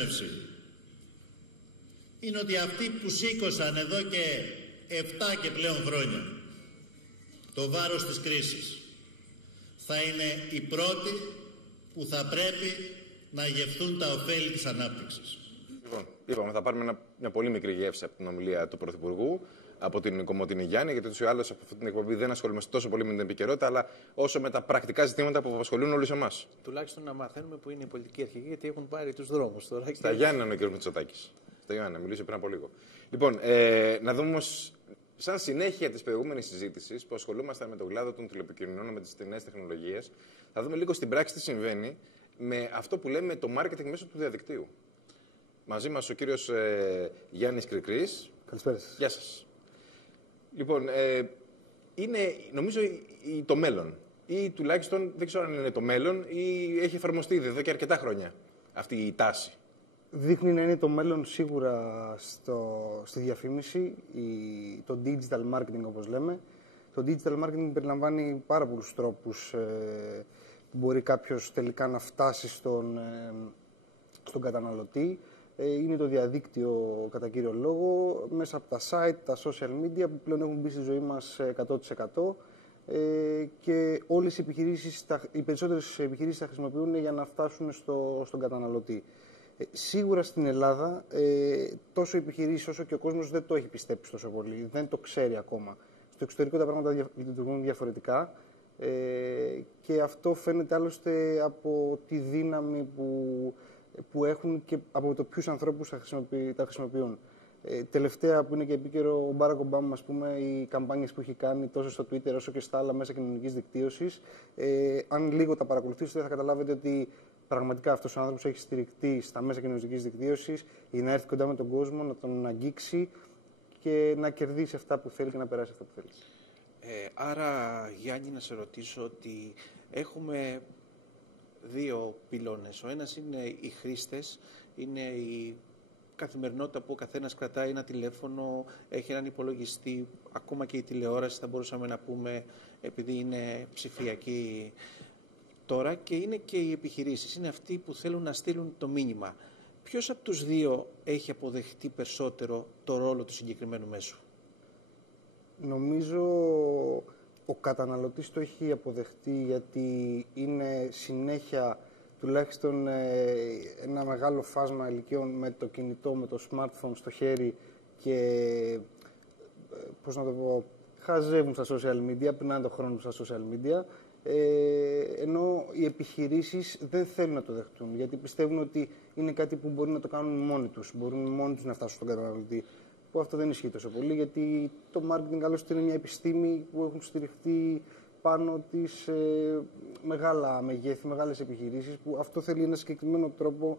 δέσμευση είναι ότι αυτοί που σήκωσαν εδώ και 7 και πλέον χρόνια το βάρος της κρίσης θα είναι οι πρώτοι που θα πρέπει να γευθούν τα ωφέλη της ανάπτυξης. Λοιπόν, είπαμε, θα πάρουμε μια πολύ μικρή γεύση από την ομιλία του Πρωθυπουργού, από την Κομοτηνή Γιάννη, γιατί ούτως ή άλλως από αυτή την εκπομπή δεν ασχολούμαστε τόσο πολύ με την επικαιρότητα, αλλά όσο με τα πρακτικά ζητήματα που απασχολούν όλους εμάς. Τουλάχιστον να μαθαίνουμε που είναι οι πολιτικοί αρχηγοί, γιατί έχουν πάρει τους δρόμους τώρα. Στα Γιάννη είναι ο κ. Μητσοτάκης. Στα Γιάννη, μιλούσε πριν από λίγο. Λοιπόν, να δούμε όμως, σαν συνέχεια της προηγούμενης συζήτησης που ασχολούμαστε με τον κλάδο των τηλεπικοινωνιών, με τις νέες τεχνολογίες, θα δούμε λίγο στην πράξη τι συμβαίνει με αυτό που λέμε το marketing μέσω του διαδικτύου. Μαζί μας ο κύριος Γιάννης Κρικρής. Καλησπέρα σας. Γεια σας. Λοιπόν, είναι νομίζω το μέλλον. Ή τουλάχιστον δεν ξέρω αν είναι το μέλλον ή έχει εφαρμοστεί ήδη εδώ και αρκετά χρόνια αυτή η τάση. Δείχνει να είναι το μέλλον σίγουρα στη διαφήμιση, το digital marketing όπως λέμε. Το digital marketing περιλαμβάνει πάρα πολλούς τρόπους που μπορεί κάποιος τελικά να φτάσει στον καταναλωτή. Είναι το διαδίκτυο κατά κύριο λόγο, μέσα από τα site, τα social media που πλέον έχουν μπει στη ζωή μας 100%. Και όλες οι περισσότερες επιχειρήσεις τα χρησιμοποιούν για να φτάσουν στον καταναλωτή. Σίγουρα στην Ελλάδα τόσο οι επιχειρήσεις όσο και ο κόσμος δεν το έχει πιστέψει τόσο πολύ, δεν το ξέρει ακόμα. Στο εξωτερικό τα πράγματα λειτουργούν διαφορετικά και αυτό φαίνεται άλλωστε από τη δύναμη που έχουν και από το ποιους ανθρώπους τα χρησιμοποιούν. Τελευταία που είναι και επίκαιρο, ο Μπάρακ Ομπάμα, ας πούμε, οι καμπάνιες που έχει κάνει τόσο στο Twitter όσο και στα άλλα μέσα κοινωνικής δικτύωσης, αν λίγο τα παρακολουθήσετε θα καταλάβετε ότι πραγματικά αυτός ο άνθρωπος έχει στηριχτεί στα μέσα κοινωνικής δικτύωσης για να έρθει κοντά με τον κόσμο, να τον αγγίξει και να κερδίσει αυτά που θέλει και να περάσει αυτά που θέλει. Άρα, Γιάννη, να σε ρωτήσω ότι έχουμε δύο πυλώνες. Ο ένας είναι οι χρήστες, είναι η καθημερινότητα που ο καθένας κρατάει ένα τηλέφωνο, έχει έναν υπολογιστή, ακόμα και η τηλεόραση θα μπορούσαμε να πούμε, επειδή είναι ψηφιακή τώρα, και είναι και οι επιχειρήσεις, είναι αυτοί που θέλουν να στείλουν το μήνυμα. Ποιος από τους δύο έχει αποδεχτεί περισσότερο το ρόλο του συγκεκριμένου μέσου? Νομίζω ο καταναλωτής το έχει αποδεχτεί, γιατί είναι συνέχεια τουλάχιστον ένα μεγάλο φάσμα ηλικιών με το κινητό, με το smartphone στο χέρι και, πώς να το πω, χαζεύουν στα social media, περνάνε τον χρόνο στα social media, ενώ οι επιχειρήσεις δεν θέλουν να το δεχτούν, γιατί πιστεύουν ότι είναι κάτι που μπορεί να το κάνουν μόνοι τους, μπορούν μόνοι τους να φτάσουν στον καταναλωτή. Που αυτό δεν ισχύει τόσο πολύ, γιατί το marketing άλλωστε είναι μια επιστήμη που έχουν στηριχτεί πάνω τις μεγάλα μεγέθη, μεγάλες επιχειρήσεις, που αυτό θέλει ένα συγκεκριμένο τρόπο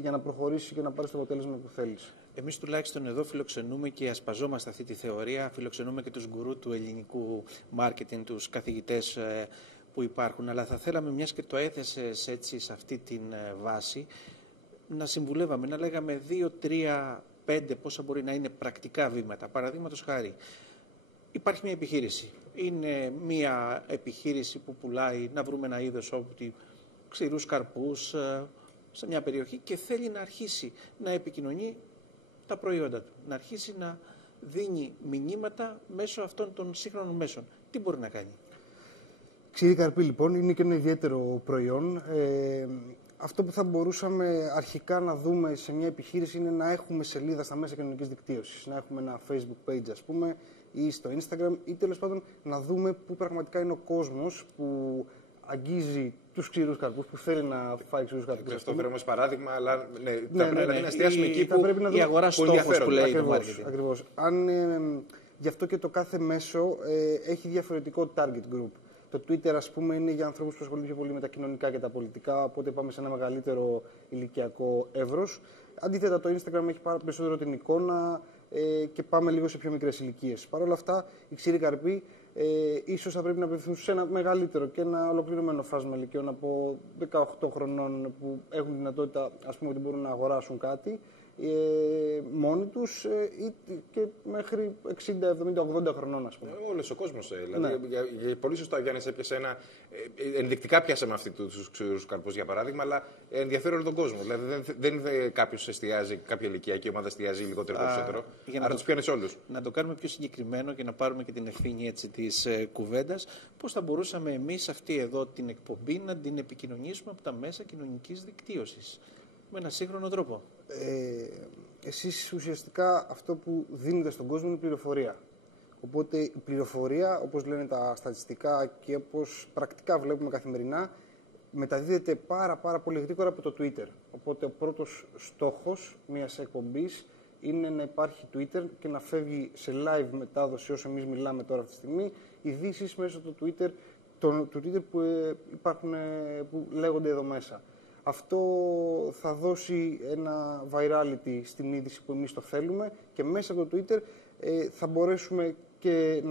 για να προχωρήσει και να πάρει το αποτέλεσμα που θέλεις. Εμείς τουλάχιστον εδώ φιλοξενούμε και ασπαζόμαστε αυτή τη θεωρία, φιλοξενούμε και τους γκουρού του ελληνικού marketing, τους καθηγητές που υπάρχουν, αλλά θα θέλαμε, μιας και το έθεσες έτσι σε αυτή την βάση, να συμβουλεύαμε, να λέγαμε 2, 3, 5 πόσα μπορεί να είναι πρακτικά βήματα. Παραδείγματος χάρη, υπάρχει μια επιχείρηση. Είναι μια επιχείρηση που πουλάει, να βρούμε ένα είδος όπου ξηρούς καρπούς σε μια περιοχή και θέλει να αρχίσει να επικοινωνεί τα προϊόντα του. Να αρχίσει να δίνει μηνύματα μέσω αυτών των σύγχρονων μέσων. Τι μπορεί να κάνει? Ξηρή καρπή λοιπόν είναι και ένα ιδιαίτερο προϊόν. Αυτό που θα μπορούσαμε αρχικά να δούμε σε μια επιχείρηση είναι να έχουμε σελίδα στα μέσα κοινωνικής δικτύωσης. Να έχουμε ένα Facebook page, ας πούμε, ή στο Instagram, ή τέλος πάντων να δούμε πού πραγματικά είναι ο κόσμος που αγγίζει τους ξηρούς καρπούς, που θέλει να φάει ξηρούς καρπούς. Αυτό φέρουμε ως παράδειγμα, αλλά θα πρέπει να εστιάσουμε εκεί που η αγορά στόχος που λέει το marketing. Ακριβώς. Γι' αυτό και το κάθε μέσο έχει διαφορετικό target group. Το Twitter, ας πούμε, είναι για ανθρώπους που ασχολούνται πιο πολύ με τα κοινωνικά και τα πολιτικά, οπότε πάμε σε ένα μεγαλύτερο ηλικιακό εύρος. Αντίθετα, το Instagram έχει πάρα περισσότερο την εικόνα και πάμε λίγο σε πιο μικρές ηλικίες. Παρ' όλα αυτά, η ξηρή καρπή ίσως θα πρέπει να απευθυνθούν σε ένα μεγαλύτερο και ένα ολοκληρωμένο φάσμα ηλικιών από 18 χρονών που έχουν δυνατότητα, ας πούμε, ότι μπορούν να αγοράσουν κάτι μόνοι τους, και μέχρι 60, 70, 80 χρονών, ας πούμε. Όλος ο κόσμος. Δηλαδή, πολύ σωστά ο Γιάννης έπιασε ένα. Ενδεικτικά πιάσαμε αυτή τους ξηρούς καρπούς, για παράδειγμα, αλλά ενδιαφέρει όλο τον κόσμο. Δηλαδή, δεν είναι κάποιος εστιάζει, κάποια ηλικιακή ομάδα εστιάζει λιγότερο περισσότερο. Άρα τους πιάνεις όλους. Να το κάνουμε πιο συγκεκριμένο και να πάρουμε και την ευθύνη της κουβέντας, πώς θα μπορούσαμε εμείς αυτή εδώ την εκπομπή να την επικοινωνήσουμε από τα μέσα κοινωνικής δικτύωσης με ένα σύγχρονο τρόπο. Εσείς ουσιαστικά αυτό που δίνετε στον κόσμο είναι πληροφορία. Οπότε η πληροφορία, όπως λένε τα στατιστικά και όπως πρακτικά βλέπουμε καθημερινά, μεταδίδεται πάρα πολύ γρήγορα από το Twitter. Οπότε ο πρώτος στόχος μιας εκπομπής είναι να υπάρχει Twitter και να φεύγει σε live μετάδοση, όσο εμείς μιλάμε τώρα αυτή τη στιγμή, ειδήσεις μέσω του Twitter, του Twitter που λέγονται εδώ μέσα. Αυτό θα δώσει ένα virality στην είδηση που εμείς το θέλουμε και μέσα από το Twitter θα μπορέσουμε και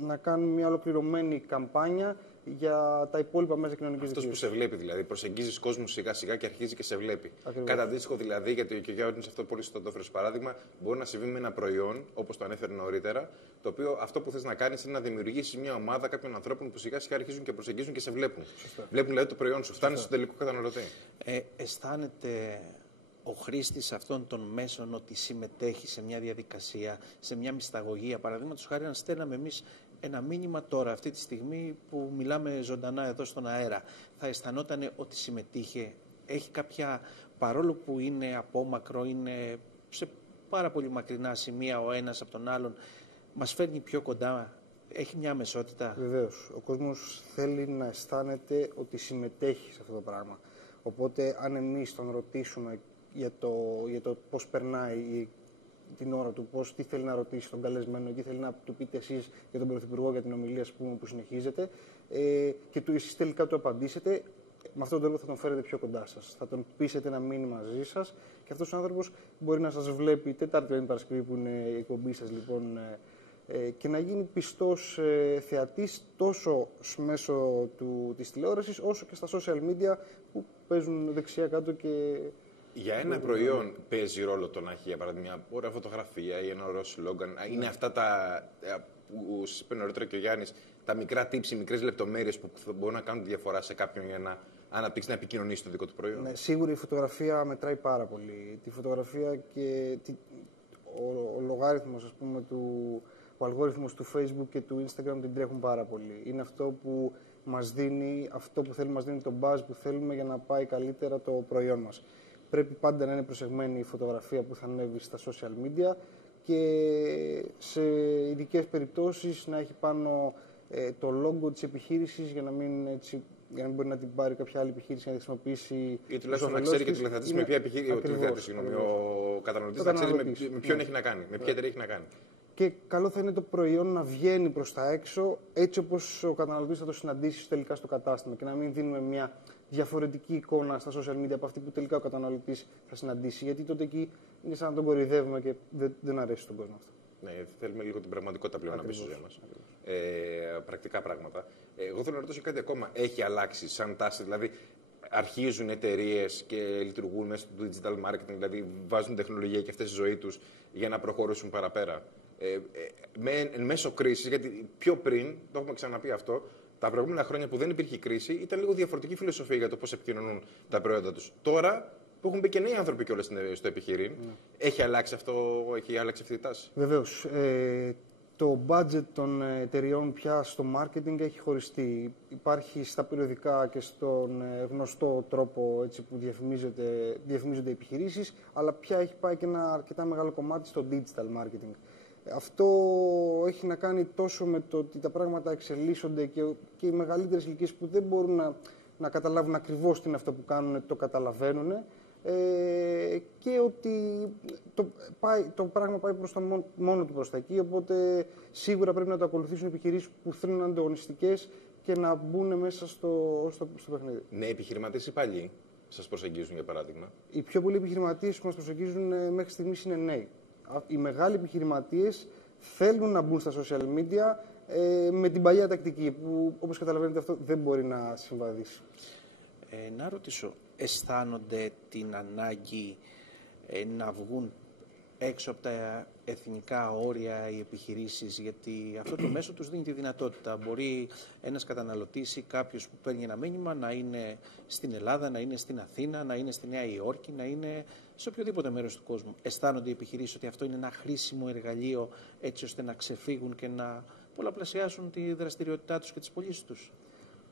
να κάνουμε μια ολοκληρωμένη καμπάνια για τα υπόλοιπα μέσα κοινωνικής δικτύωσης. Αυτός που σε βλέπει, δηλαδή, προσεγγίζεις κόσμο σιγά-σιγά και αρχίζει και σε βλέπει. Ακριβώς. Κατά αντίστοιχο, δηλαδή, γιατί και ο Γιάννης αυτό πολύ σωστό το έφερε παράδειγμα, μπορεί να συμβεί με ένα προϊόν, όπως το ανέφερε νωρίτερα, το οποίο αυτό που θες να κάνεις είναι να δημιουργήσεις μια ομάδα κάποιων ανθρώπων που σιγά-σιγά αρχίζουν και προσεγγίζουν και σε βλέπουν. Σωστά. Βλέπουν δηλαδή το προϊόν σου, φτάνει στον τελικό καταναλωτή. Αισθάνεται ο χρήστης αυτών των μέσων ότι συμμετέχει σε μια διαδικασία, σε μια μυσταγωγία? Παραδείγματος χάρη, αν στέλναμε εμείς ένα μήνυμα τώρα, αυτή τη στιγμή που μιλάμε ζωντανά εδώ στον αέρα, θα αισθανόταν ότι συμμετείχε? Έχει κάποια, παρόλο που είναι απόμακρο, είναι σε πάρα πολύ μακρινά σημεία ο ένας από τον άλλον, μας φέρνει πιο κοντά? Έχει μια αμεσότητα? Βεβαίως. Ο κόσμος θέλει να αισθάνεται ότι συμμετέχει σε αυτό το πράγμα. Οπότε, αν εμείς τον ρωτήσουμε για το πώς περνάει την ώρα του, τι θέλει να ρωτήσει τον καλεσμένο, τι θέλει να του πείτε εσείς για τον Πρωθυπουργό, για την ομιλία, ας πούμε, που συνεχίζεται, και εσείς τελικά του απαντήσετε, με αυτόν τον τρόπο θα τον φέρετε πιο κοντά σας. Θα τον πείσετε να μείνει μαζί σας και αυτός ο άνθρωπος μπορεί να σας βλέπει Τετάρτη, Πέμπτη, Παρασκευή, που είναι η εκπομπή σας, λοιπόν, και να γίνει πιστός θεατής τόσο μέσω της τηλεόρασης όσο και στα social media που παίζουν δεξιά κάτω και... Για ένα προϊόν παίζει ρόλο το να έχει, για παράδειγμα, μια ωραία φωτογραφία ή ένα ωραίο σλόγγαν. Είναι αυτά τα που σας είπε νωρίτερα και ο Γιάννης, τα μικρά tips, οι μικρές λεπτομέρειες που μπορούν να κάνουν τη διαφορά σε κάποιον για να αναπτύξει, να επικοινωνήσει το δικό του προϊόν. Ναι, σίγουρα η φωτογραφία μετράει πάρα πολύ. Τη φωτογραφία και ο λογάριθμος, ας πούμε, ο αλγόριθμος του Facebook και του Instagram την τρέχουν πάρα πολύ. Είναι αυτό που μας δίνει, αυτό που θέλουμε, μας δίνει τον buzz που θέλουμε για να πάει καλύτερα το προϊόν μας. Πρέπει πάντα να είναι προσεγμένη η φωτογραφία που θα ανέβει στα social media και σε ειδικές περιπτώσεις να έχει πάνω το logo της επιχείρησης για να μην μπορεί να την πάρει κάποια άλλη επιχείρηση να τη χρησιμοποιήσει. Ή τουλάχιστον να ξέρει και ο τηλεθεατής με ποια επιχείρηση. Ο καταναλωτής να ξέρει με ποιον έχει να κάνει, με ποια εταιρεία έχει να κάνει. Και καλό θα είναι το προϊόν να βγαίνει προς τα έξω έτσι όπως ο καταναλωτής θα το συναντήσει τελικά στο κατάστημα και να μην δίνουμε μια διαφορετική εικόνα στα social media από αυτή που τελικά ο καταναλωτής θα συναντήσει. Γιατί τότε εκεί είναι σαν να τον κοροϊδεύουμε και δεν αρέσει στον κόσμο αυτό. Ναι, θέλουμε λίγο την πραγματικότητα πλέον να μπει στη ζωή μας. Πρακτικά πράγματα. Εγώ θέλω να ρωτήσω κάτι ακόμα. Έχει αλλάξει σαν τάση, δηλαδή αρχίζουν εταιρείες και λειτουργούν μέσα του digital marketing, δηλαδή βάζουν τεχνολογία και αυτές στη ζωή τους για να προχωρήσουν παραπέρα. Μέσω κρίσης, γιατί πιο πριν, το έχουμε ξαναπεί αυτό, τα προηγούμενα χρόνια που δεν υπήρχε κρίση, ήταν λίγο διαφορετική φιλοσοφία για το πώς επικοινωνούν τα προϊόντα τους. Τώρα που έχουν μπει και νέοι άνθρωποι κιόλας στο επιχειρήν, έχει αλλάξει αυτή η τάση? Βεβαίως. Το budget των εταιριών πια στο marketing έχει χωριστεί. Υπάρχει στα περιοδικά και στον γνωστό τρόπο έτσι, που διαφημίζονται οι επιχειρήσεις, αλλά πια έχει πάει και ένα αρκετά μεγάλο κομμάτι στο digital marketing. Αυτό έχει να κάνει τόσο με το ότι τα πράγματα εξελίσσονται και οι μεγαλύτερες ηλικίες που δεν μπορούν να καταλάβουν ακριβώς τι είναι αυτό που κάνουν, το καταλαβαίνουν. Και ότι το πράγμα πάει μόνο του προς τα εκεί, οπότε σίγουρα πρέπει να το ακολουθήσουν επιχειρήσεις που θέλουν να είναι ανταγωνιστικές και να μπουν μέσα στο παιχνίδι. Ναι, επιχειρηματίες ή παλιοί σας προσεγγίζουν, για παράδειγμα? Οι πιο πολλοί επιχειρηματίες που μας προσεγγίζουν μέχρι στιγμής είναι νέοι. Οι μεγάλοι επιχειρηματίες θέλουν να μπουν στα social media, με την παλιά τακτική που, όπως καταλαβαίνετε, αυτό δεν μπορεί να συμβαδίσει. Να ρωτήσω, αισθάνονται την ανάγκη να βγουν έξω από τα εθνικά όρια οι επιχειρήσεις, γιατί αυτό το μέσο τους δίνει τη δυνατότητα. Μπορεί ένας καταναλωτής ή κάποιος που παίρνει ένα μήνυμα να είναι στην Ελλάδα, να είναι στην Αθήνα, να είναι στη Νέα Υόρκη, να είναι σε οποιοδήποτε μέρος του κόσμου. Αισθάνονται οι επιχειρήσεις ότι αυτό είναι ένα χρήσιμο εργαλείο έτσι ώστε να ξεφύγουν και να πολλαπλασιάσουν τη δραστηριότητά τους και τις πωλήσεις τους?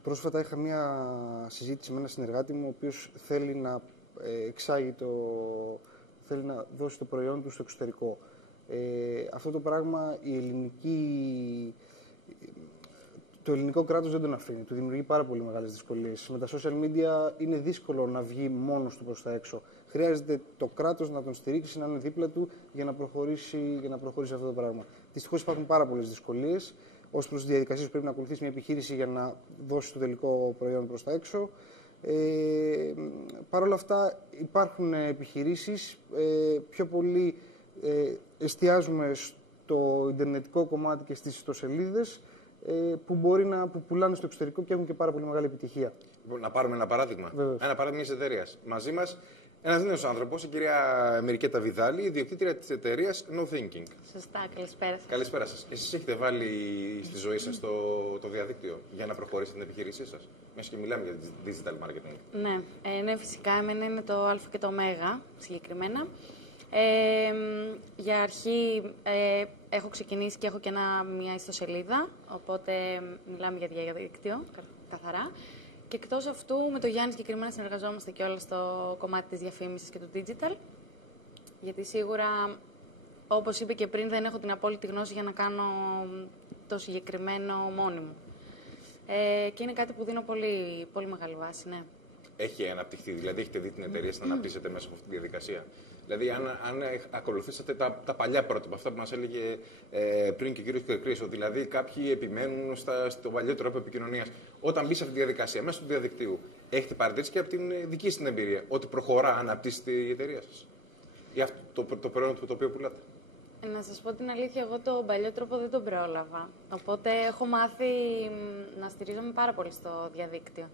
Πρόσφατα είχα μία συζήτηση με έναν συνεργάτη μου, ο οποίος θέλει να θέλει να δώσει το προϊόν του στο εξωτερικό. Αυτό το πράγμα το ελληνικό κράτος δεν τον αφήνει. Του δημιουργεί πάρα πολύ μεγάλες δυσκολίες. Με τα social media είναι δύσκολο να βγει μόνος του προς τα έξω. Χρειάζεται το κράτος να τον στηρίξει, να είναι δίπλα του για να προχωρήσει αυτό το πράγμα. Δυστυχώς υπάρχουν πάρα πολλές δυσκολίες ως προς τις διαδικασίες που πρέπει να ακολουθήσει μια επιχείρηση για να δώσει το τελικό προϊόν προς τα έξω. Παρ' όλα αυτά υπάρχουν επιχειρήσεις, πιο πολύ εστιάζουμε στο ιντερνετικό κομμάτι και στις ιστοσελίδες που πουλάνε στο εξωτερικό και έχουν και πάρα πολύ μεγάλη επιτυχία. Να πάρουμε ένα παράδειγμα. Βεβαίως. Ένα παράδειγμα μιας εταιρείας. Μαζί μας ένας νέος άνθρωπος, η κυρία Μερικέτα Βιδάλη, ιδιοκτήτρια της εταιρείας No Thinking. Σωστά, καλησπέρα σας. Καλησπέρα σας. Εσείς έχετε βάλει στη ζωή σας το διαδίκτυο για να προχωρήσετε την επιχείρησή σας? Μέσα και μιλάμε για digital marketing. Ναι, φυσικά, εμένα είναι το Α και το Ω συγκεκριμένα. Για αρχή έχω ξεκινήσει και έχω και μια ιστοσελίδα, οπότε μιλάμε για διαδίκτυο, καθαρά. Και εκτός αυτού, με τον Γιάννη συγκεκριμένα συνεργαζόμαστε και όλα στο κομμάτι της διαφήμισης και του digital. Γιατί σίγουρα, όπως είπε και πριν, δεν έχω την απόλυτη γνώση για να κάνω το συγκεκριμένο μόνη μου. Και είναι κάτι που δίνω πολύ, πολύ μεγάλη βάση, ναι. Έχει αναπτυχθεί, δηλαδή έχετε δει την εταιρεία να αναπτύσσεται μέσα από αυτή τη διαδικασία? Δηλαδή, αν ακολουθήσατε τα παλιά πρότυπα, αυτά που μας έλεγε πριν και ο κύριος Κρίσο, δηλαδή κάποιοι επιμένουν στο παλιό τρόπο επικοινωνίας. Όταν μπει σε αυτή τη διαδικασία, μέσω του διαδικτύου, έχετε παρατηρήσει και από την δική σας εμπειρία ότι προχωρά, αναπτύσσεται η εταιρεία σας ή αυτό το προϊόν το οποίο πουλάτε? Να σας πω την αλήθεια, εγώ τον παλιό τρόπο δεν τον πρόλαβα. Οπότε έχω μάθει να στηρίζομαι πάρα πολύ στο διαδίκτυο.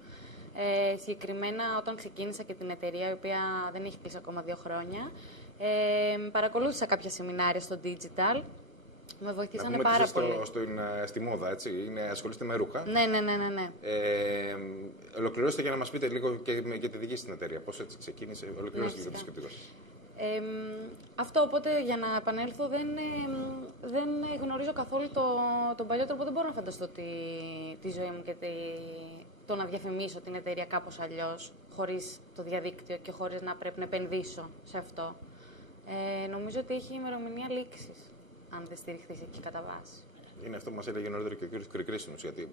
Συγκεκριμένα όταν ξεκίνησα και την εταιρεία, η οποία δεν έχει κλείσει ακόμα 2 χρόνια, παρακολούθησα κάποια σεμινάρια στο digital. Με βοηθήσανε πάρα πολύ. Στη μόδα, έτσι, ασχολείστε με ρούχα. Ναι. Ολοκληρώστε για να μας πείτε λίγο και τη δική σας εταιρεία. Πώς έτσι ξεκίνησε, ολοκληρώστε λίγο το σκεπτικό σας. Αυτό, οπότε για να επανέλθω, δεν γνωρίζω καθόλου τον παλιό τρόπο. Δεν μπορώ να φανταστώ τη ζωή μου και το να διαφημίσω την εταιρεία κάπως αλλιώς, χωρίς το διαδίκτυο και χωρίς να πρέπει να επενδύσω σε αυτό. Νομίζω ότι έχει ημερομηνία λήξης, αν δεν στηριχθείς εκεί κατά βάση. Είναι αυτό που μας έλεγε νωρίτερα και ο κύριος Κρικρίσινος, γιατί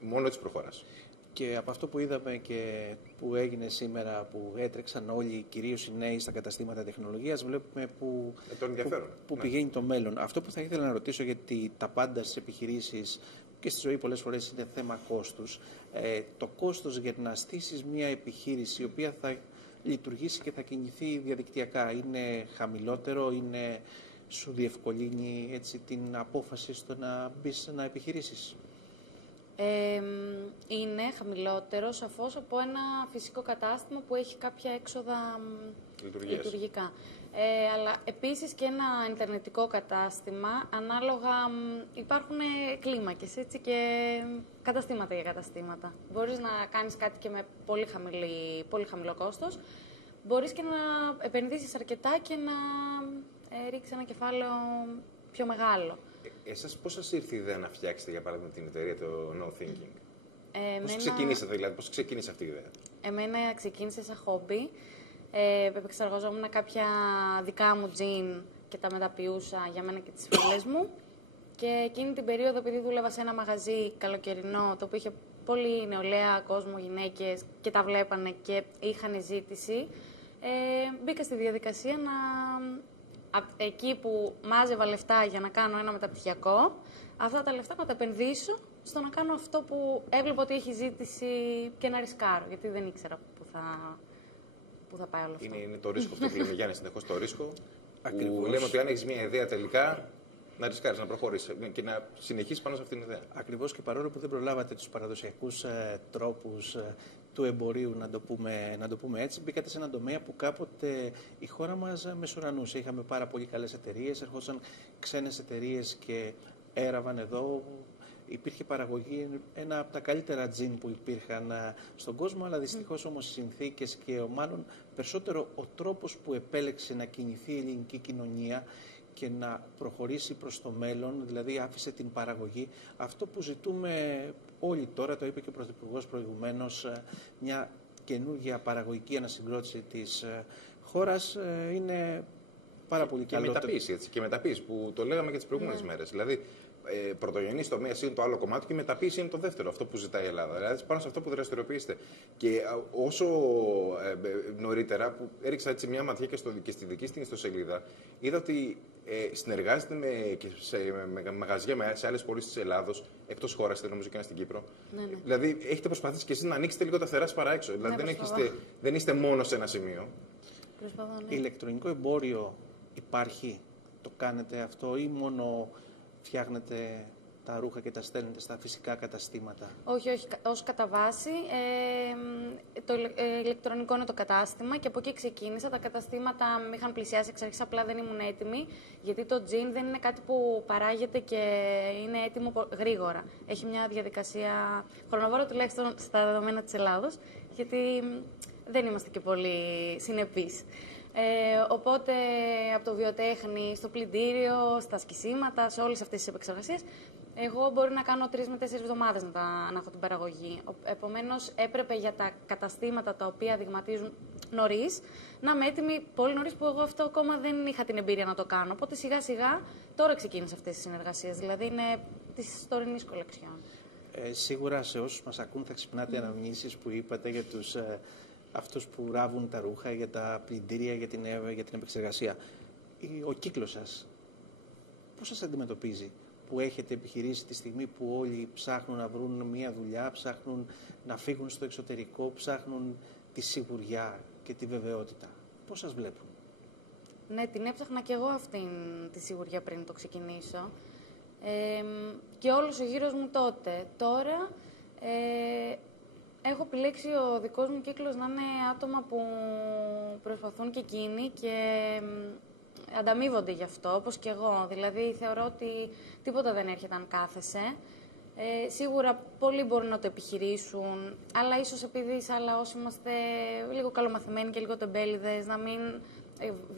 μόνο έτσι προχωράς. Και από αυτό που είδαμε και που έγινε σήμερα, που έτρεξαν όλοι, κυρίως οι νέοι, στα καταστήματα τεχνολογίας, βλέπουμε που πηγαίνει το μέλλον. Αυτό που θα ήθελα να ρωτήσω, γιατί τα πάντα στις επιχειρήσεις και στη ζωή πολλές φορές είναι θέμα κόστους. Το κόστος για να στήσεις μια επιχείρηση η οποία θα λειτουργήσει και θα κινηθεί διαδικτυακά είναι χαμηλότερο, σου διευκολύνει έτσι την απόφαση στο να μπεις να επιχειρήσεις? Είναι χαμηλότερο σαφώς από ένα φυσικό κατάστημα που έχει κάποια έξοδα λειτουργικά. Αλλά επίσης και ένα ιντερνετικό κατάστημα, ανάλογα υπάρχουν κλίμακες, έτσι, και καταστήματα για καταστήματα. Μπορείς να κάνεις κάτι και με πολύ χαμηλό κόστος. Μπορείς και να επενδύσεις αρκετά και να ρίξεις ένα κεφάλαιο πιο μεγάλο. Εσάς πώς σας ήρθε η ιδέα να φτιάξετε, για παράδειγμα, την εταιρεία, το No Thinking? Πώς ξεκινήσατε, δηλαδή, πώς ξεκίνησε αυτή η ιδέα? Εμένα ξεκίνησε σαν χόμπι. Επεξεργαζόμουν κάποια δικά μου τζιν και τα μεταποιούσα για μένα και τις φίλες μου. Και εκείνη την περίοδο, επειδή δούλευα σε ένα μαγαζί καλοκαιρινό, το οποίο είχε πολύ νεολαία, κόσμο, γυναίκες και τα βλέπανε και είχαν ζήτηση, μπήκα στη διαδικασία εκεί που μάζευα λεφτά για να κάνω ένα μεταπτυχιακό, αυτά τα λεφτά να τα επενδύσω στο να κάνω αυτό που έβλεπα ότι έχει ζήτηση και να ρισκάρω, γιατί δεν ήξερα πού θα πάει όλο αυτό. Είναι το ρίσκο αυτό που λέμε, Γιάννη, συνεχώς το ρίσκο. Ακριβώς. Που λέμε ότι αν έχεις μια ιδέα τελικά, να ρισκάρεις, να προχωρήσεις και να συνεχίσεις πάνω σε αυτήν την ιδέα. Ακριβώς, και παρόλο που δεν προλάβατε τους παραδοσιακούς τρόπους του εμπορίου, να το πούμε έτσι, μπήκατε σε έναν τομέα που κάποτε η χώρα μας μεσουρανούσε. Είχαμε πάρα πολύ καλές εταιρείες, ερχόντουσαν ξένες εταιρείες και έραβαν εδώ. Υπήρχε παραγωγή, ένα από τα καλύτερα τζιν που υπήρχαν στον κόσμο, αλλά δυστυχώς όμως οι συνθήκες και μάλλον περισσότερο ο τρόπος που επέλεξε να κινηθεί η ελληνική κοινωνία και να προχωρήσει προς το μέλλον, δηλαδή άφησε την παραγωγή. Αυτό που ζητούμε όλοι τώρα, το είπε και ο Πρωθυπουργός προηγουμένως, μια καινούργια παραγωγική ανασυγκρότηση της χώρας, είναι πάρα πολύ καλό. Και μεταποίηση, έτσι, και μεταποίηση που το λέγαμε και τις προηγούμενες μέρες. Δηλαδή, πρωτογενής τομέας είναι το άλλο κομμάτι και η μεταποίηση είναι το δεύτερο, αυτό που ζητάει η Ελλάδα. Δηλαδή, πάνω σε αυτό που δραστηριοποιήσετε. Και όσο νωρίτερα, που έριξα έτσι μια ματιά και στη δική στην ιστοσελίδα, είδα ότι συνεργάζεται με μαγαζιά σε άλλες πόλεις της Ελλάδος, εκτός χώρας, νομίζω και στην Κύπρο. Ναι. Δηλαδή, έχετε προσπαθήσει και εσείς να ανοίξετε λίγο τα φτερά παρά έξω. Δηλαδή, δεν είστε μόνο σε ένα σημείο. Ναι. Ηλεκτρονικό εμπόριο υπάρχει, το κάνετε αυτό, ή μόνο φτιάχνετε τα ρούχα και τα στέλνετε στα φυσικά καταστήματα? Όχι, ως κατά βάση. Το ηλεκτρονικό είναι το κατάστημα και από εκεί ξεκίνησα. Τα καταστήματα με είχαν πλησιάσει εξ αρχής, απλά δεν ήμουν έτοιμη, γιατί το τζιν δεν είναι κάτι που παράγεται και είναι έτοιμο γρήγορα. Έχει μια διαδικασία χρονοβόρα, τουλάχιστον στα δεδομένα της Ελλάδος, γιατί δεν είμαστε και πολύ συνεπείς. Οπότε από το βιοτέχνη στο πλυντήριο, στα σκισίματα, σε όλες αυτές τις επεξεργασίες, εγώ μπορεί να κάνω 3 με 4 εβδομάδες να έχω την παραγωγή. Επομένως, έπρεπε για τα καταστήματα τα οποία δειγματίζουν νωρίς να είμαι έτοιμη πολύ νωρίς, που εγώ αυτό ακόμα δεν είχα την εμπειρία να το κάνω. Οπότε σιγά σιγά τώρα ξεκίνησα αυτές τις συνεργασίες. Δηλαδή είναι της τωρινής κολεξιόν. Σίγουρα σε όσους μας ακούν θα ξυπνάτε αναμνήσεις που είπατε για τους αυτούς που ράβουν τα ρούχα, για τα πλυντήρια, για την επεξεργασία. Ο κύκλος σας, πώς σας αντιμετωπίζει, που έχετε επιχειρήσει τη στιγμή που όλοι ψάχνουν να βρουν μια δουλειά, ψάχνουν να φύγουν στο εξωτερικό, ψάχνουν τη σιγουριά και τη βεβαιότητα? Πώς σας βλέπουν? Ναι, την έψαχνα και εγώ αυτήν τη σιγουριά πριν το ξεκινήσω. Και όλος ο γύρος μου τότε. Τώρα έχω επιλέξει ο δικός μου κύκλος να είναι άτομα που προσπαθούν και εκείνοι και ανταμείβονται γι' αυτό, όπως και εγώ. Δηλαδή, θεωρώ ότι τίποτα δεν έρχεται αν κάθεσαι. Σίγουρα πολλοί μπορούν να το επιχειρήσουν, αλλά ίσως επειδή σε άλλα όσοι είμαστε λίγο καλομαθημένοι και λίγο τεμπέληδες, να μην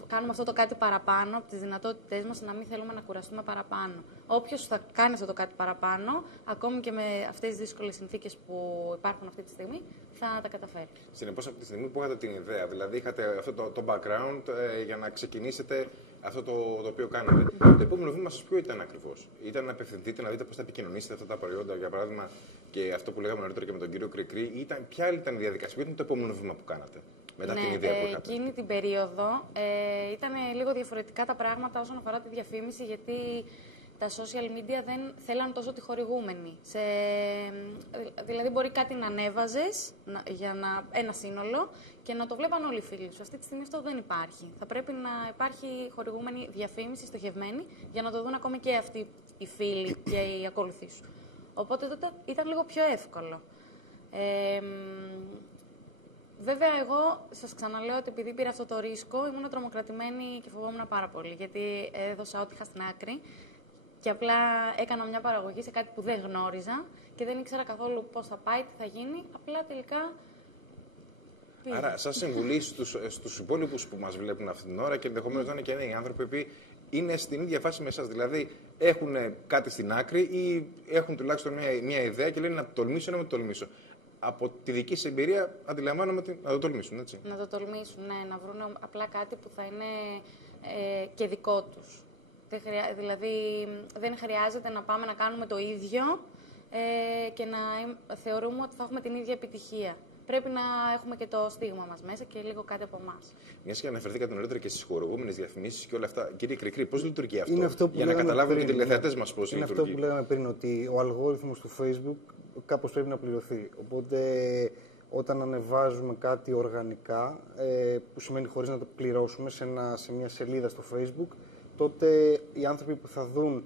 κάνουμε αυτό το κάτι παραπάνω από τις δυνατότητές μας, να μην θέλουμε να κουραστούμε παραπάνω. Όποιος θα κάνει αυτό το κάτι παραπάνω, ακόμη και με αυτές τις δύσκολες συνθήκες που υπάρχουν αυτή τη στιγμή, θα τα καταφέρει. Συνεπώς, από τη στιγμή που είχατε την ιδέα, δηλαδή είχατε αυτό το background για να ξεκινήσετε αυτό το οποίο κάνατε, το επόμενο βήμα σας ποιο ήταν ακριβώς? Ήταν να απευθυνθείτε, να δείτε πώς θα επικοινωνήσετε αυτά τα προϊόντα, για παράδειγμα, και αυτό που λέγαμε νωρίτερα και με τον κύριο Κρικρή, ποια ήταν η διαδικασία, ποιο ήταν το επόμενο βήμα που κάνατε μετά την ιδέα που είχατε? Εκείνη την περίοδο ήταν λίγο διαφορετικά τα πράγματα όσον αφορά τη διαφήμιση, γιατί τα social media δεν θέλαν τόσο τη χορηγούμενη. Δηλαδή, μπορεί κάτι να ανέβαζες για ένα σύνολο και να το βλέπαν όλοι οι φίλοι σου. Αυτή τη στιγμή αυτό δεν υπάρχει. Θα πρέπει να υπάρχει χορηγούμενη διαφήμιση στοχευμένη για να το δουν ακόμη και αυτοί οι φίλοι και οι ακολουθοί σου. Οπότε τότε ήταν λίγο πιο εύκολο. Βέβαια, εγώ σας ξαναλέω ότι επειδή πήρα αυτό το ρίσκο, ήμουν τρομοκρατημένη και φοβόμουν πάρα πολύ. Γιατί έδωσα ό,τι είχα στην άκρη και απλά έκανα μια παραγωγή σε κάτι που δεν γνώριζα και δεν ήξερα καθόλου πώς θα πάει, τι θα γίνει. Απλά τελικά πήγε. Άρα, σαν συμβουλή στους υπόλοιπους που μας βλέπουν αυτή την ώρα και ενδεχομένως να είναι και νέοι άνθρωποι που είναι στην ίδια φάση με εσάς. Δηλαδή, έχουν κάτι στην άκρη ή έχουν τουλάχιστον μια ιδέα και λένε να το τολμήσω ή να μην το τολμήσω. Από τη δική σας εμπειρία αντιλαμβάνομαι να το τολμήσουν, έτσι. Να το τολμήσουν, ναι. Να βρουν απλά κάτι που θα είναι και δικό τους. Δηλαδή, δεν χρειάζεται να πάμε να κάνουμε το ίδιο και να θεωρούμε ότι θα έχουμε την ίδια επιτυχία. Πρέπει να έχουμε και το στίγμα μας μέσα και λίγο κάτι από εμάς. Μιας και αναφερθήκατε νωρίτερα και στις χορηγούμενες διαφημίσεις και όλα αυτά. Κύριε Κρικρή, πώς λειτουργεί αυτό? Είναι αυτό που για να καταλάβουν πριν, και οι τηλεθεατές μας πώς είναι λειτουργεί. Αυτό που λέγαμε πριν, ότι ο αλγόριθμος του Facebook κάπως πρέπει να πληρωθεί. Οπότε, όταν ανεβάζουμε κάτι οργανικά, που σημαίνει χωρίς να το πληρώσουμε σε μια σελίδα στο Facebook, τότε οι άνθρωποι που θα δουν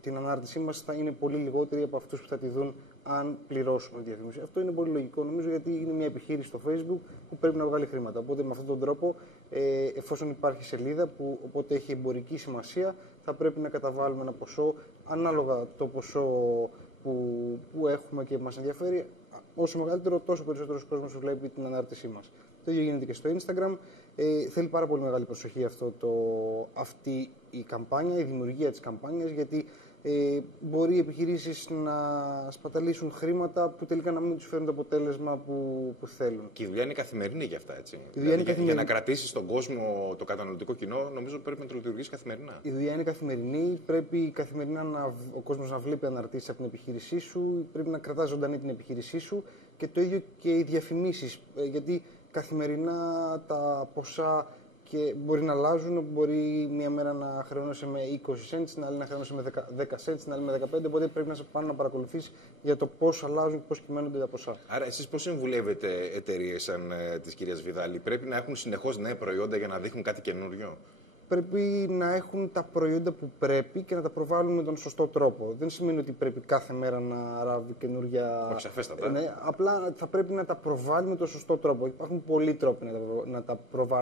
την ανάρτησή μας θα είναι πολύ λιγότεροι από αυτούς που θα τη δουν αν πληρώσουμε τη διαφήμιση. Αυτό είναι πολύ λογικό, νομίζω, γιατί είναι μια επιχείρηση στο Facebook που πρέπει να βγάλει χρήματα. Οπότε με αυτόν τον τρόπο, εφόσον υπάρχει σελίδα που οπότε έχει εμπορική σημασία, θα πρέπει να καταβάλουμε ένα ποσό ανάλογα το ποσό που έχουμε και μας ενδιαφέρει. Όσο μεγαλύτερο, τόσο περισσότερος κόσμος βλέπει την ανάρτησή μας. Το ίδιο γίνεται και στο Instagram. Θέλει πάρα πολύ μεγάλη προσοχή αυτή η καμπάνια, η δημιουργία της καμπάνιας, γιατί μπορεί οι επιχειρήσεις να σπαταλήσουν χρήματα που τελικά να μην τους φέρουν το αποτέλεσμα που θέλουν. Και η δουλειά είναι καθημερινή για αυτά, έτσι. Για να κρατήσεις τον κόσμο, το καταναλωτικό κοινό, νομίζω πρέπει να το λειτουργήσεις καθημερινά. Η δουλειά είναι καθημερινή. Πρέπει καθημερινά ο κόσμος να βλέπει αναρτήσεις από την επιχείρησή σου, πρέπει να κρατάς ζωντανή την επιχείρησή σου και το ίδιο και οι διαφημίσεις. Γιατί καθημερινά τα ποσά και μπορεί να αλλάζουν, μπορεί μία μέρα να χρεώνεσαι με 20 cents, την άλλη να χρεώνεσαι με 10 cents, την άλλη με 15, οπότε πρέπει να σε πάνε να παρακολουθείς για το πώς αλλάζουν και πώς κυμαίνονται τα ποσά. Άρα εσείς πώς συμβουλεύετε εταιρείες σαν της κυρίας Βιδάλη? Πρέπει να έχουν συνεχώς νέα προϊόντα για να δείχνουν κάτι καινούριο? Πρέπει να έχουν τα προϊόντα που πρέπει και να τα προβάλλουν με τον σωστό τρόπο. Δεν σημαίνει ότι πρέπει κάθε μέρα να ράβει καινούργια. Όχι, σαφέστατα. Ναι, απλά θα πρέπει να τα προβάλλουμε με τον σωστό τρόπο. Υπάρχουν πολλοί τρόποι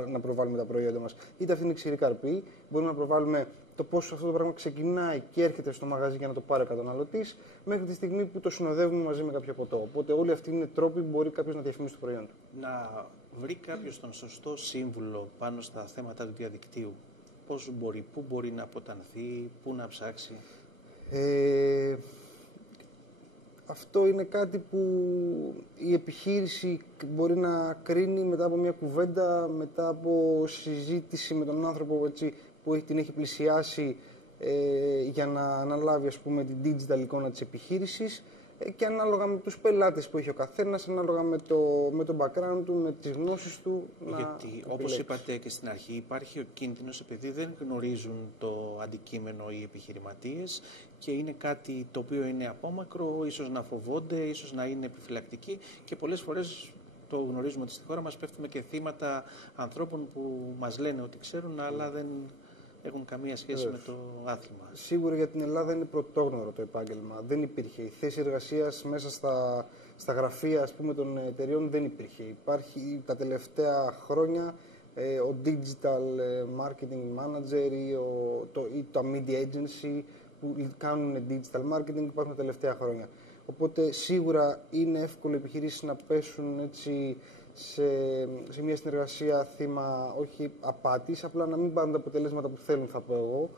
να προβάλλουμε τα προϊόντα μας. Είτε αυτή είναι η ξηρή καρπή, μπορούμε να προβάλλουμε το πώς αυτό το πράγμα ξεκινάει και έρχεται στο μαγαζί για να το πάρει ο καταναλωτής, μέχρι τη στιγμή που το συνοδεύουμε μαζί με κάποιο ποτό. Οπότε όλοι αυτοί είναι τρόποι που μπορεί κάποιος να διαφημίσει το προϊόν του. Να βρει κάποιος τον σωστό σύμβουλο πάνω στα θέματα του διαδικτύου. Πώς μπορεί, πού μπορεί να αποτανθεί, πού να ψάξει? Αυτό είναι κάτι που η επιχείρηση μπορεί να κρίνει μετά από μια κουβέντα, μετά από συζήτηση με τον άνθρωπο έτσι, που την έχει πλησιάσει για να αναλάβει, ας πούμε, την digital εικόνα της επιχείρησης και ανάλογα με τους πελάτες που έχει ο καθένας, ανάλογα με το background του, με τις γνώσεις του. Γιατί, όπως είπατε και στην αρχή, υπάρχει ο κίνδυνος, επειδή δεν γνωρίζουν το αντικείμενο οι επιχειρηματίες και είναι κάτι το οποίο είναι απόμακρο, ίσως να φοβόνται, ίσως να είναι επιφυλακτικοί και πολλές φορές το γνωρίζουμε ότι στη χώρα μας πέφτουμε και θύματα ανθρώπων που μας λένε ότι ξέρουν, αλλά δεν έχουν καμία σχέση με το άθλημα. Σίγουρα για την Ελλάδα είναι πρωτόγνωρο το επάγγελμα. Δεν υπήρχε. Η θέση εργασίας μέσα στα γραφεία, ας πούμε, των εταιριών δεν υπήρχε. Υπάρχει τα τελευταία χρόνια ο digital marketing manager ή τα media agency που κάνουν digital marketing, υπάρχουν τα τελευταία χρόνια. Οπότε σίγουρα είναι εύκολο οι επιχειρήσεις να πέσουν έτσι σε μια συνεργασία θύμα όχι απάτης, απλά να μην πάρουν τα αποτελέσματα που θέλουν, θα πω εγώ.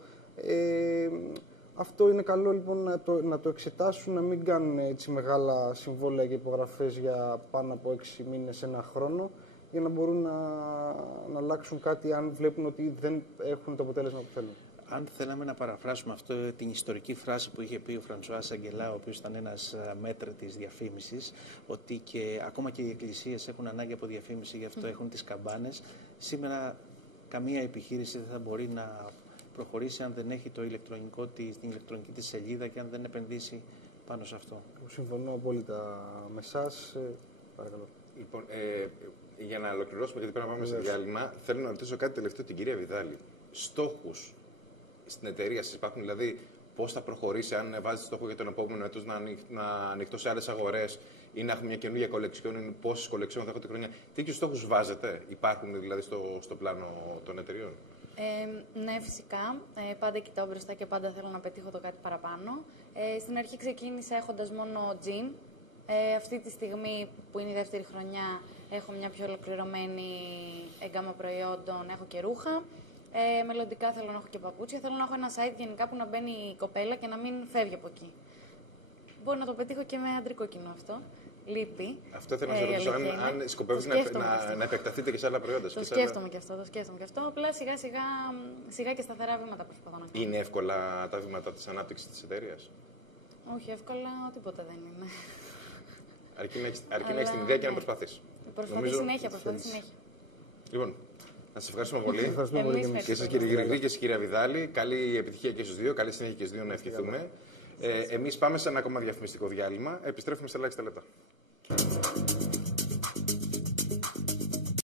Αυτό είναι καλό λοιπόν να το εξετάσουν, να μην κάνουν έτσι μεγάλα συμβόλαια και υπογραφές για πάνω από 6 μήνες, ένα χρόνο, για να μπορούν να αλλάξουν κάτι αν βλέπουν ότι δεν έχουν το αποτέλεσμα που θέλουν. Αν θέλαμε να παραφράσουμε αυτό, την ιστορική φράση που είχε πει ο Φρανσουάς Αγγελά, ο οποίος ήταν ένας μέτρ της διαφήμισης, ότι ακόμα και οι εκκλησίες έχουν ανάγκη από διαφήμιση, γι' αυτό έχουν τις καμπάνες. Σήμερα καμία επιχείρηση δεν θα μπορεί να προχωρήσει αν δεν έχει την ηλεκτρονική της σελίδα και αν δεν επενδύσει πάνω σε αυτό. Συμφωνώ απόλυτα με εσάς. Παρακαλώ. Λοιπόν, για να ολοκληρώσουμε, γιατί πρέπει να πάμε σε διάλειμμα, θέλω να ρωτήσω κάτι τελευταίο την κυρία Βιδάλη. Στόχους στην εταιρεία σας υπάρχουν, δηλαδή πώς θα προχωρήσει, αν βάζετε στόχο για τον επόμενο έτος να ανοιχτώ σε άλλες αγορές ή να έχουμε μια καινούργια κολεξιόν, πόσες κολεξιόν θα έχω τη χρονιά? Τέτοιους στόχους βάζετε, υπάρχουν δηλαδή στο πλάνο των εταιρείων? Ναι, φυσικά. Πάντα κοιτάω μπροστά και πάντα θέλω να πετύχω το κάτι παραπάνω. Στην αρχή ξεκίνησα έχοντας μόνο gym. Αυτή τη στιγμή που είναι η δεύτερη χρονιά έχω μια πιο ολοκληρωμένη γκάμα προϊόντων, έχω και ρούχα. Μελλοντικά θέλω να έχω και παπούτσια. Θέλω να έχω ένα site γενικά που να μπαίνει η κοπέλα και να μην φεύγει από εκεί. Μπορεί να το πετύχω και με αντρικό κοινό αυτό. Λείπει. Αυτό θέλω να σας ρωτήσω, αν σκοπεύετε να επεκταθείτε και σε άλλα προϊόντα. Το σκέφτομαι και αυτό. Απλά σιγά και σταθερά βήματα προσπαθώ να κάνω. Είναι εύκολα τα βήματα της ανάπτυξης της εταιρείας? Όχι εύκολα, τίποτα δεν είναι. Αρκεί να έχεις την ιδέα και να προσπαθείς. Προσπαθεί συνέχεια. Λοιπόν, να σας ευχαριστούμε πολύ. Και εσάς κύριε Γρηγρή και εσείς κυρία Βιδάλη. Καλή επιτυχία και στους δύο. Καλή συνέχεια και στους δύο να ευχηθούμε. Εμείς πάμε σε ένα ακόμα διαφημιστικό διάλειμμα. Επιστρέφουμε σε ελάχιστα λεπτά.